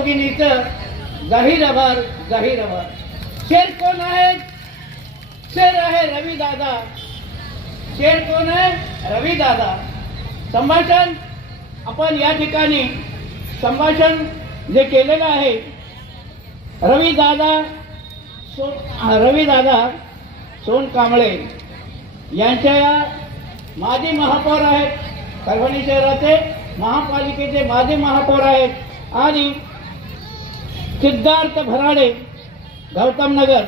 भगिनीचं जाहीर आभार जाहीर आभार. शेर कोण आहे? शेर आहे रवी दादा. शेर कोण आहे? रवी दादा. संभाषण आपण या ठिकाणी संभाषण जे केलेलं आहे रवी दादा सो रवी दादा सोन कांबळे यांच्या या माजी महापौर आहेत. परभणी शहराचे महापालिकेचे माजी महापौर आहेत. आणि सिद्धार्थ भराडे गौतम नगर.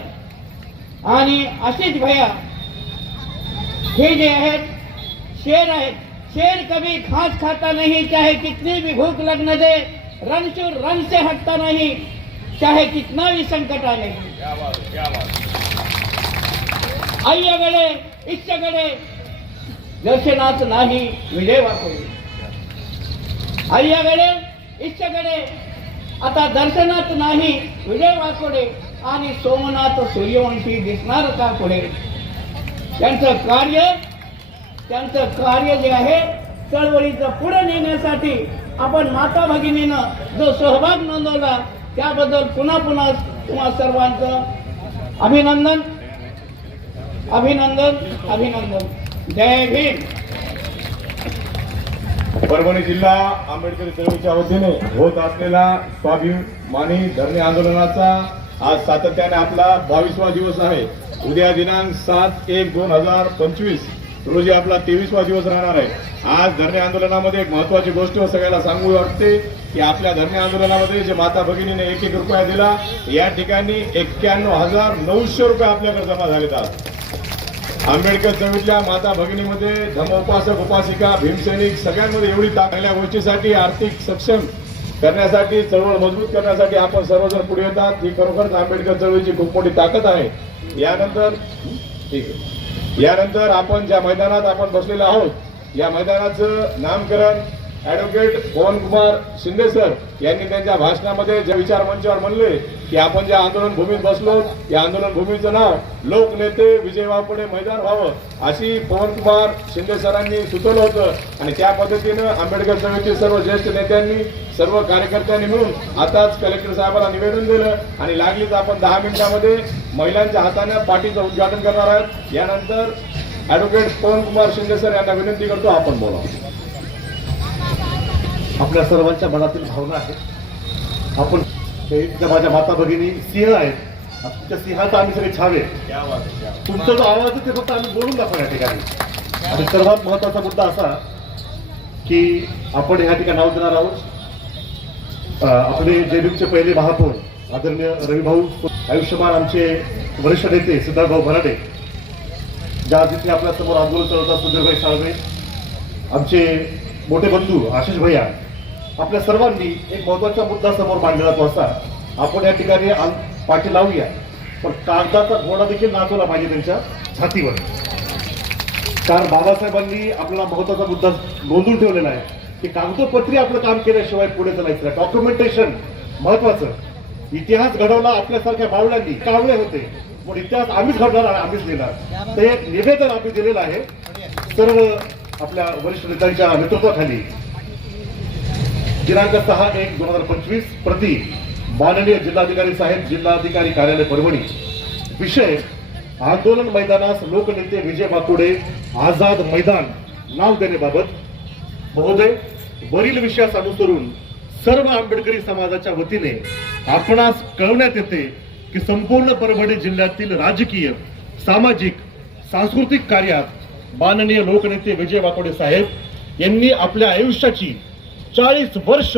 आणि आशिष भैया हे जे आहेत शेर आहेत. शेर कभी घास खाता नाही चाहे कितनी भी भूक लगने दे रन चुर रन से हटता नाही चाहे कितना भी संकट आले आईकडे इच्छाकडे दर्शनात नाही विजय वाकोडे आईकडे इच्छाकडे आता दर्शनात नाही विजय वाकोडे आणि सोमनाथ सूर्यवंशी दिसणार का पुढे? त्यांचं कार्य त्यांचं कार्य जे आहे चळवळीचं पुढे नेण्यासाठी आपण माता भगिनीनं जो सहभाग नोंदवला त्याबद्दल पुन्हा पुन्हा तुम्हा सर्वांचं अभिनंदन. अभिनंदन अभिनंदन. जय भीम. परभणी जिल्हा आंबेडकरी चळवळीच्या वतीने होत असलेला स्वाभिमानी धरणे आंदोलनाचा आज सातत्याने आपला बावीसवा दिवस आहे. उद्या दिनांक सात एक दोन हजार पंचवीस रोजी आपला तेवीसवा दिवस राहणार आहे. आज धरणे आंदोलनामध्ये एक महत्वाची गोष्ट सगळ्याला सांगू वाटते की आपल्या धरणे आंदोलनामध्ये जे माता भगिनीने एक एक रुपया दिला या ठिकाणी एक्क्याण्णव हजार नऊशे रुपये आपल्याकडे जमा झालेत आज. आंबेडकर चळवळीतल्या माता भगिनीमध्ये धर्मोपासक उपासिका भीमसैनिक सगळ्यांमध्ये एवढी चांगल्या गोष्टीसाठी आर्थिक सक्षम करण्यासाठी चळवळ मजबूत करण्यासाठी आपण सर्वजण पुढे येतात. ही खरोखरच आंबेडकर चळवळीची खूप मोठी ताकद आहे. यानंतर ठीक आहे. यानंतर आपण ज्या मैदानात आपण बसलेलो आहोत या मैदानाचं नामकरण ॲडव्होकेट पवन कुमार शिंदे सर यांनी त्यांच्या भाषणामध्ये जे विचार मंचावर म्हणले की आपण ज्या आंदोलन भूमीत बसलो या आंदोलन भूमीचं नाव लोकनेते विजय वापडे मैदान व्हावं अशी पवन कुमार शिंदे सरांनी सुचवलं होतं. आणि त्या पद्धतीनं आंबेडकर चळवळीचे सर्व ज्येष्ठ नेत्यांनी सर्व कार्यकर्त्यांनी मिळून आताच कलेक्टर साहेबांना निवेदन दिलं. आणि लागलीच आपण दहा मिनिटांमध्ये महिलांच्या हाताने पाठीचं उद्घाटन करणार आहोत. यानंतर ॲडव्होकेट पवन कुमार शिंदे सर यांना विनंती करतो आपण बोलावं. आपल्या सर्वांच्या मनातील भावना आहेत. आपण माझ्या माता भगिनी सिंह आहेत. त्या सिंहाचा आम्ही सगळे छावे. तुमचा जो आवाज आहे ते फक्त आम्ही बोलून दाखवू या ठिकाणी. आणि सर्वात महत्त्वाचा मुद्दा असा की आपण ह्या ठिकाणी नाव देणार आहोत. आपले जेबीचे पहिले महापौर आदरणीय रविभाऊ आयुष्यमान आमचे वरिष्ठ नेते सिद्धार्थभाऊ भराडे ज्या तिथे आपल्यासमोर आंदोलन चालवतात सुधीरभाई साळवे आमचे मोठे बंधू आशिष भैया आपल्या सर्वांनी एक महत्त्वाचा मुद्दा समोर मांडलेला तो असा आपण या ठिकाणी पाठी लावूया. पण कागदाचा घोडा देखील नाचवला पाहिजे त्यांच्या छातीवर. कारण बाबासाहेबांनी आपल्याला महत्त्वाचा मुद्दा नोंदून ठेवलेला आहे की कागदोपत्री आपलं काम केल्याशिवाय पुढे चालायचं डॉक्युमेंटेशन महत्वाचं इतिहास घडवला आपल्यासारख्या बावळ्यांनी कावळे होते. पण इतिहास आम्हीच घडणार आणि आम्हीच लिहिणार ते एक निवेदन आम्ही दिलेलं आहे सर्व आपल्या वरिष्ठ नेत्यांच्या नेतृत्वाखाली. दिनांक सहा एक दोन हजार पंचवीस प्रति माननीय जिल्हाधिकारी साहेब जिल्हाधिकारी कार्यालय परभणी. विषय आंदोलन मैदानास लोकनेते विजय बाकुडे आझाद मैदान नाव देण्याबाबत. महोदय वरील विषयास अनुसरून सर्व आंबेडकरी समाजाच्या वतीने आपणास कळवण्यात येते की संपूर्ण परभणी जिल्ह्यातील राजकीय सामाजिक सांस्कृतिक कार्यात माननीय लोकनेते विजय वाकोडे साहेब यांनी आपल्या आयुष्याची चाळीस वर्ष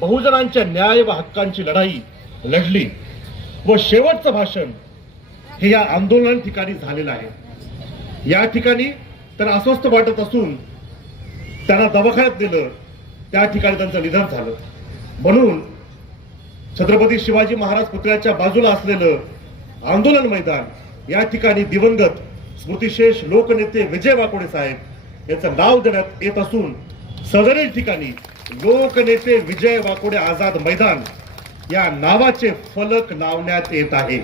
बहुजनांच्या न्याय व हक्कांची लढाई लढली व शेवटचं भाषण हे या आंदोलन ठिकाणी झालेलं आहे. या ठिकाणी त्यांना अस्वस्थ वाटत असून त्यांना दवाखान्यात नेलं त्या ठिकाणी त्यांचं निधन झालं. म्हणून छत्रपती शिवाजी महाराज पुतळ्याच्या बाजूला असलेलं आंदोलन मैदान या ठिकाणी दिवंगत स्मृतिशेष लोकनेते विजय वाकोडे साहेब यांचं नाव देण्यात येत असून सदरील ठिकाणी लोकनेते विजय वाकोडे आझाद मैदान या नावाचे फलक लावण्यात येत आहे.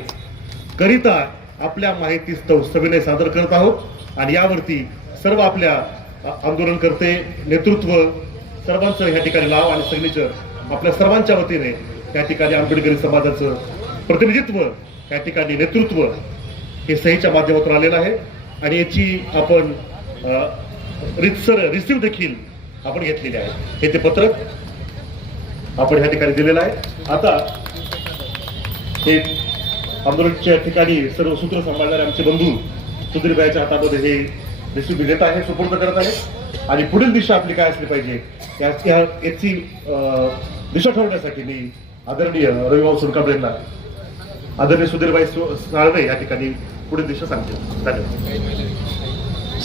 करिता आपल्या माहितीस्तव सविनय सादर करत आहोत आणि यावरती सर्व आपल्या आंदोलनकर्ते नेतृत्व सर्वांचं या ठिकाणी लाव आणि सिग्नेचर आपल्या सर्वांच्या वतीने त्या ठिकाणी आंबेडकरी समाजाचं प्रतिनिधित्व त्या ठिकाणी नेतृत्व हे सहीच्या माध्यमातून आलेलं आहे. आणि याची आपण रितसर रिसिव्ह देखील आपण घेतलेले आहे. हे ते पत्रक आपण ह्या ठिकाणी दिलेलं आहे. आता हे आंदोलनच्या ठिकाणी सर्व सूत्र सांभाळणारे आमचे बंधू सुधीरबाईच्या हातामध्ये हे रेसिपी देत आहे सुपूर्द करत आहे आणि पुढील दिशा आपली काय असली पाहिजे याची दिशा ठरवण्यासाठी मी आदरणीय रविभाऊ सुरकाबरेंना आदरणीय सुधीरबाई साळवे या ठिकाणी पुढील दिशा सांगते. धन्यवाद.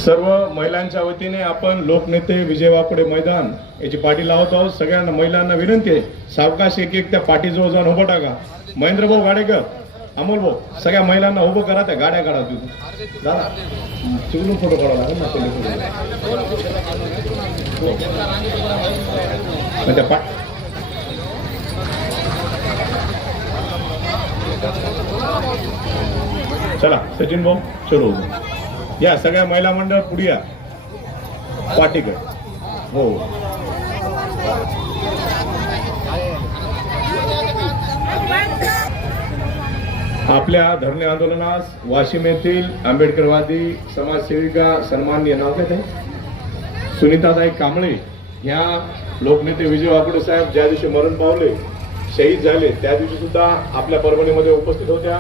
सर्व महिलांच्या वतीने आपण लोकनेते विजय वाकुडे मैदान याची पाठी लावत आहोत. सगळ्यांना महिलांना विनंती आहे. सावकाश एक एक त्या पाठीजवळ जाऊन उभं टाका. महेंद्रभाऊ गाडेकर अमोल भाऊ सगळ्या महिलांना उभं करा त्या गाड्या काढा तिथून. दादा चिकलून फोटो काढावा लागेल ना पहिले फोटो. हो. त्या पा चला सचिन भाऊ सुरू या सगळ्या महिला मंडळ पुढे या. पाठीकडे. हो. आपल्या धरणे आंदोलनास वाशिम येथील आंबेडकरवादी समाजसेविका सन्माननीय नाव काय ते सुनीताताई कांबळे ह्या लोकनेते विजय वाकडे साहेब ज्या दिवशी मरण पावले शहीद झाले त्या दिवशी सुद्धा आपल्या परभणीमध्ये उपस्थित होत्या.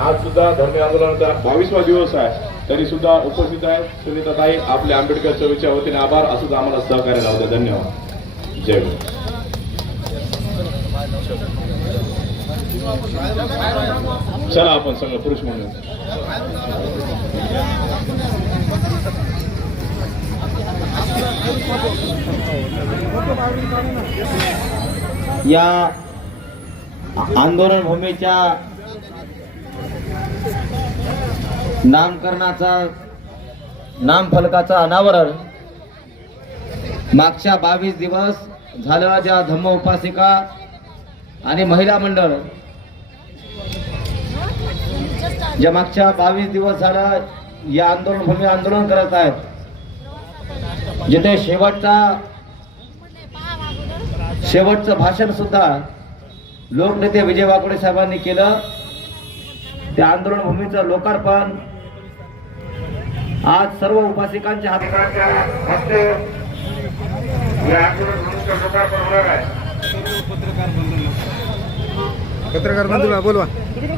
आज सुद्धा धरणे आंदोलनाचा बावीसवा दिवस आहे. तरी सुद्धा उपस्थित आहेत. सुनीताताई आपल्या आंबेडकर चवीच्या वतीने आभार. असंच आम्हाला सहकार्य लावते धन्यवाद. जय गुरु चला आपण सगळं पुरुष म्हणून. या आंदोलन भूमीच्या नामकरणाचा नामफलकाचा अनावरण. मागच्या बावीस दिवस झालेला ज्या धम्म उपासिका आणि महिला मंडळ. ज्या मागच्या बावीस दिवस झालं या आंदोलन भूमी आंदोलन करत आहेत. जिथे शेवटचा शेवटचं भाषण सुद्धा लोकनेते विजय वाकोडे साहेबांनी केलं. त्या आंदोलन भूमीचं लोकार्पण आज सर्व उपासिकांच्या हाताच्या हस्ते या आंदोलन भूमीचं लोकार्पण होणार आहे पत्रकार बंधूला बोलवा मी